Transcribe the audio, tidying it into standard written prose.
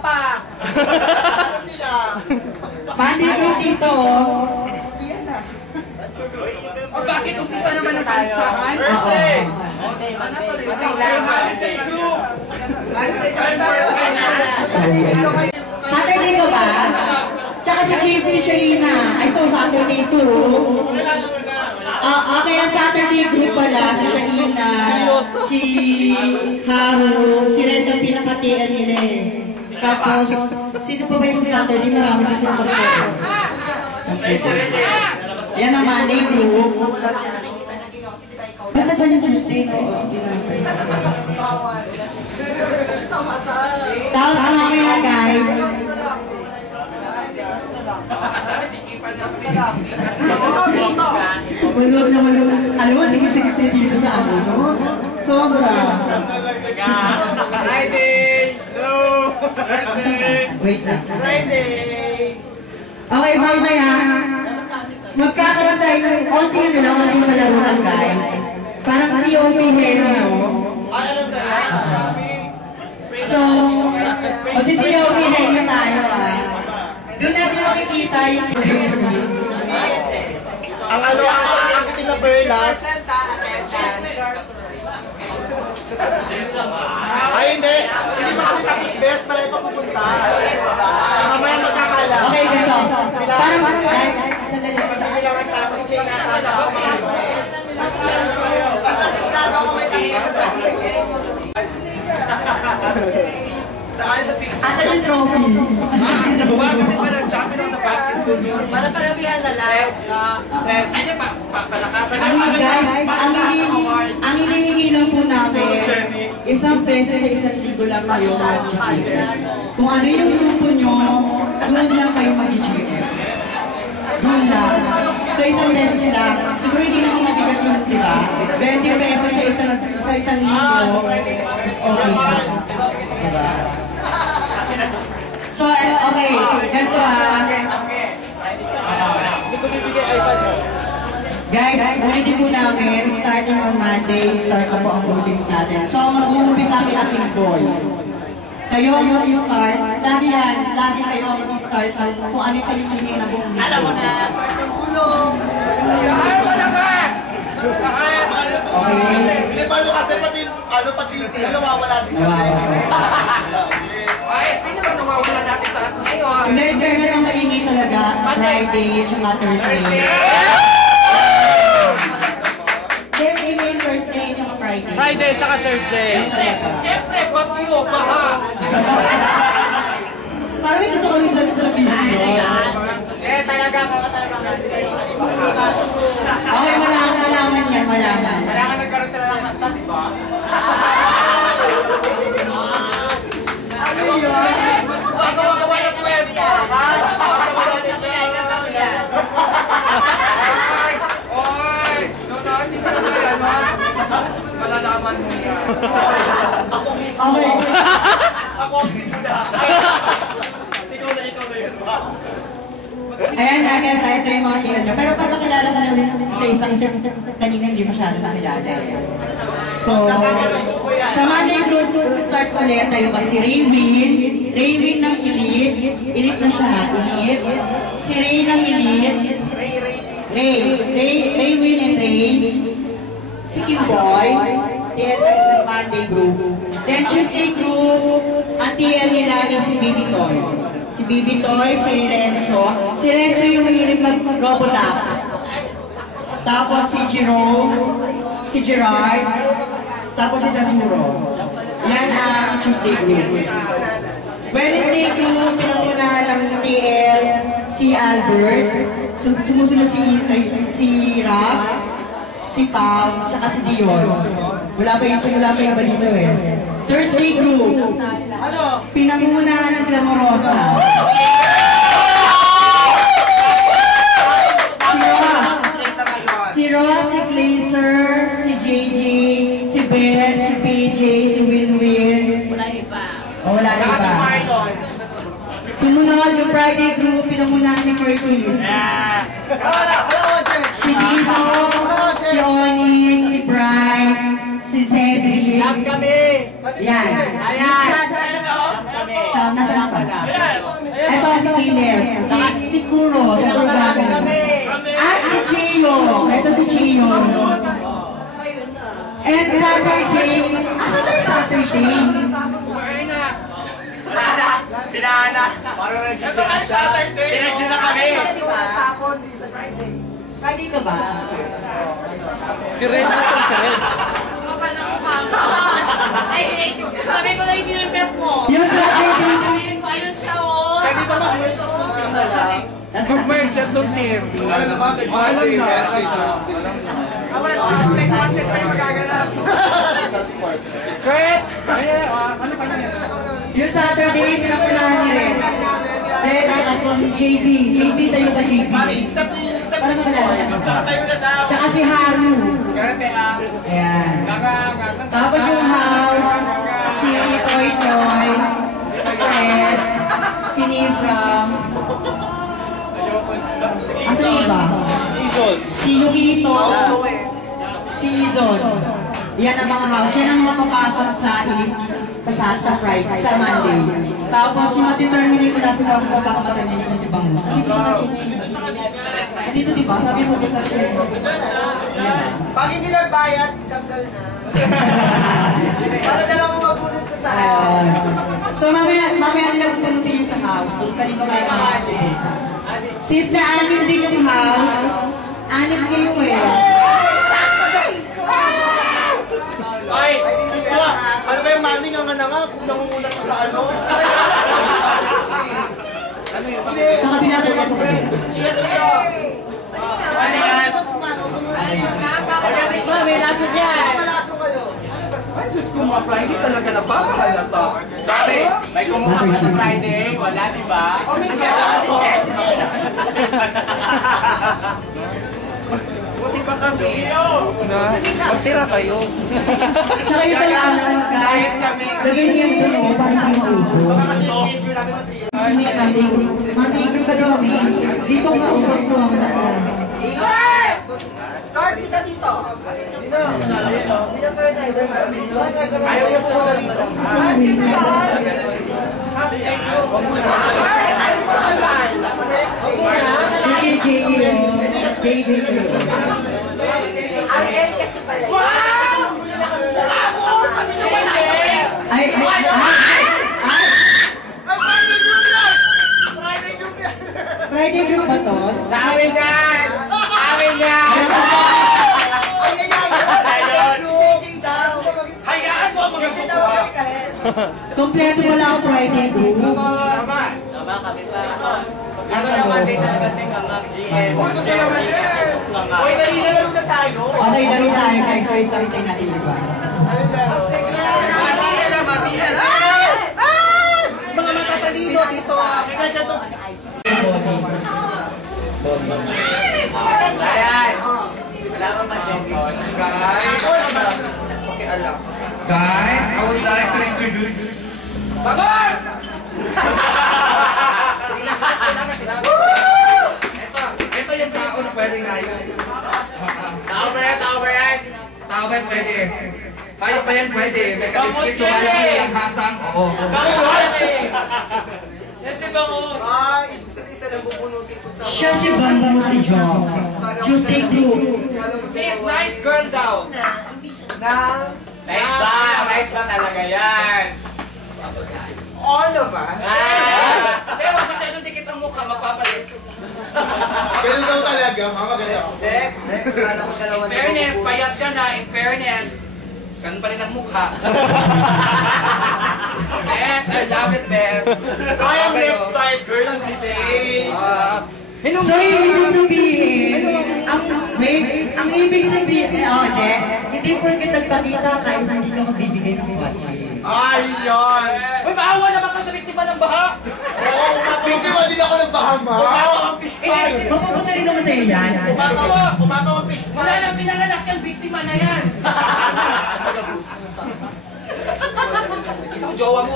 pa. Monday group dito, O bakit umpisa naman ang palistahan? Oo. Saturday ko ba? Tsaka si Chief, si Sharina. Ito, Saturday 2. Okay, ang Saturday group pala, si Sharina, si Haru, si Red ang pinaka-TL nila eh. Tapos, sino pa ba yung Saturday? Marami kasi sa support. Yan ang Monday group. Ba't nasan yung Tuesday, no? Tapos mamaya, guys. Maluwag naman naman. Alam mo, sigit-sigit niya dito sa ano, no? Sobra. Friday! No! Thursday! Wait lang. Friday! Okay, mamaya. Magkakaroon tayo ng onti na lang, onting palaruan, guys. Parang COP hair nyo. So, si COP hair nyo tayo, ha? Doon natin makikita yung ang ano, ang tinaberlas. Ay, hindi. Hindi pa kasi tapos best, marami pa pupunta. Mamaya magkakala. okay, ganito. Parang, guys, sandali. Kailangan tapos kinakala. Basta sigurado ako may Asan yung trophy? Kasi pala champion sa basketball yun. Para parabihan na live na... Ano pa? Palakasan Ano guys, ang hinihingi lang po namin, isang beses sa isang ligo lang kayo mag-cheer. Kung ano yung grupo nyo, doon lang kayo mag-cheer. Doon lang. So isang beses lang. Siguro hindi naman mabigat yun, di ba? 20 pesos sa isang ligo is okay na. Diba? So, okay. Ganito guys, ulitin po namin, starting on Monday, start na po ang groupings natin. So, mag-uumpisa aking ating boy. Kayo ang mag-start. Lagi yan. Lagi kayo ang mag-start kung ano yung kalilingin na buong linggo. Alam mo na! Okay? Hindi, paano kasi pati yung nawawala din kasi. Ay, sino ba nawawala natin sa atin ngayon? Hindi, fairness ang maingay talaga. Friday, tsaka Thursday. Hindi, maingay Thursday, tsaka Friday. Friday tsaka Thursday. Siyempre, bagyo, baha. Parang may gusto kami sabihin doon. Talaga. Okay, malaman yan, malaman. Kailangan nagkaroon sila ng kanta, di ba? Magawa ng kwento. Oy! Hindi ka naman yan, ha? Malalaman mo yan. Okay. Ako ang sinuna. Ikaw na yun ba? Ayan na, kaya ito yung mga tingnan nyo. Pero pagkakilala ko na ulit isa-isa kasi kanina hindi masyado nakilala eh. So, sa Monday group, start ulit tayo kasi Raywin. Raywin ng Elite. Elite na siya, Elite. Si Ray ng Elite. Raywin and Ray. Si Kimboy. Then, Monday group. Then, Tuesday group, ang TL nila is si Baby Toy. Si Baby Toy, si Renzo. Si Renzo yung mahilig mag-robotap. Tapos si Jerome, si Gerard, tapos si Sasuro. Yan ang Tuesday group. Wednesday group, pinangunahan ng TL, si Albert. Sumusunod si Raph, si Pam, tsaka si Dion. Wala pa yung iba dito eh. Thursday group, pinangunahan ng Glamorosa. Si Ross, si Glazer, si JJ, si Ben, si PJ, si Winwin. Wala iba. Wala iba. Sumunod yung Friday group, pinangunahan ni Curtis. Si Dino, si Onyx, si Bryce, si Cedric. Siyam kami! Yan. Ayan! Siyam, nasaan pa? And Saturday, asa na yung Saturday? Kumain na. Wala na. Tinahan na. Parang nag-gym na siya. Tinag-gym na kami. Friday ka ba? Si Red na siya, si Red. Ay, sabi ko na yung sinipet mo. Yung Saturday, Sabihin ko, ayun siya, oh. Pwede ba Mag-merge siya doon, Tim. Alam na bakit? Alam Fred! Ano pa na yan? yung Saturday, pinapunahan ni Red. Red, tsaka si JB. JB, tayo ka JB. Para makalala. Tsaka si Haru. Ayan. Tapos yung house, si Toy Toy, si Fred, si Nibram. Asan yung iba? Si Yukito, si Izon. Yan ang mga house. Yan ang mapapasok sa Friday, sa Monday. Tapos yung mati-terminate ko na si Bangus, baka ma-terminate ko si Bangus. Dito siya nag-inay. Dito diba? Sabi ko dito siya. Pag hindi nagbayad, tanggal na. Para na lang mo mabunod ko sa So mamaya nila pupunutin yung sa house. Doon ka dito kayo makakapunta. Since na-anim din yung house, 6 kayo eh. Ay, ano ba yung money nga nga nga kung nangungulat ka sa ano? Sa kabila ko sa kabila. May laso dyan. Ay, Diyos ko, mga Friday talaga na ba? Sabi, may kumuha ka sa Friday, wala, di ba? Oh my God! Buti pa kami. Na, magtira kayo. Tsaka yung talaga, guys, lagay niyo yung doon, parang hindi maubo. Kasi may Monday group ka din kami. Dito nga, ubang ko ang malaki. Card, dito dito. Ayaw niya po. JB. RL kasi pala. Ay! Friday group ba to? Sabi yan! Sabi yan! Hayaan mo ang mga gumawa. Kompleto wala ang Friday group. Tama kami pa. Ito naman din ang gating ang GM. Uy, nalilaro na tayo. Okay, laro tayo guys. So, itawintay natin diba? Matiel ah, Matiel. Mga matatalino dito ah. Ayan! Wala pa man din. Guys, okay, alam. Guys, I would like to introduce... Babar! Ito yung tao na pwede ngayon. Tao ba yan? Tao ba yan? Tao ba yan pwede? Kayo ba yan pwede? May kaliskito, kaya kayo lang hasang. Oo. Yes, si Bangus! Ibig sabihin sa nabubunutin ko sa... Siya si Bambu si Jock. Tuesday group. Please, nice girl daw. Nice ba? Nice ba talaga yan? Oo naman. Pero wag masyadong dikit ang mukha, mapapalit. Ganun daw talaga. Mama, ganun ako. Next. In fairness, payat ka na. In fairness, ganun pa rin ang mukha. Beth, I love it, Beth. I am left side girl ang today. Hello, So, ibig sabihin, ang ibig sabihin, hindi porket nagpakita kahit hindi ka magbibigay ng kotse. Ay, yan. Uy, maawa naman ka sa biktima ng baha. Oo, biktima din ako ng bahama. Umakaw ang fishball. Mapupunta rin naman sa'yo yan. Umakaw ang fishball. Wala nang pinanganak yung biktima na yan. Ikaw, jowa mo ah.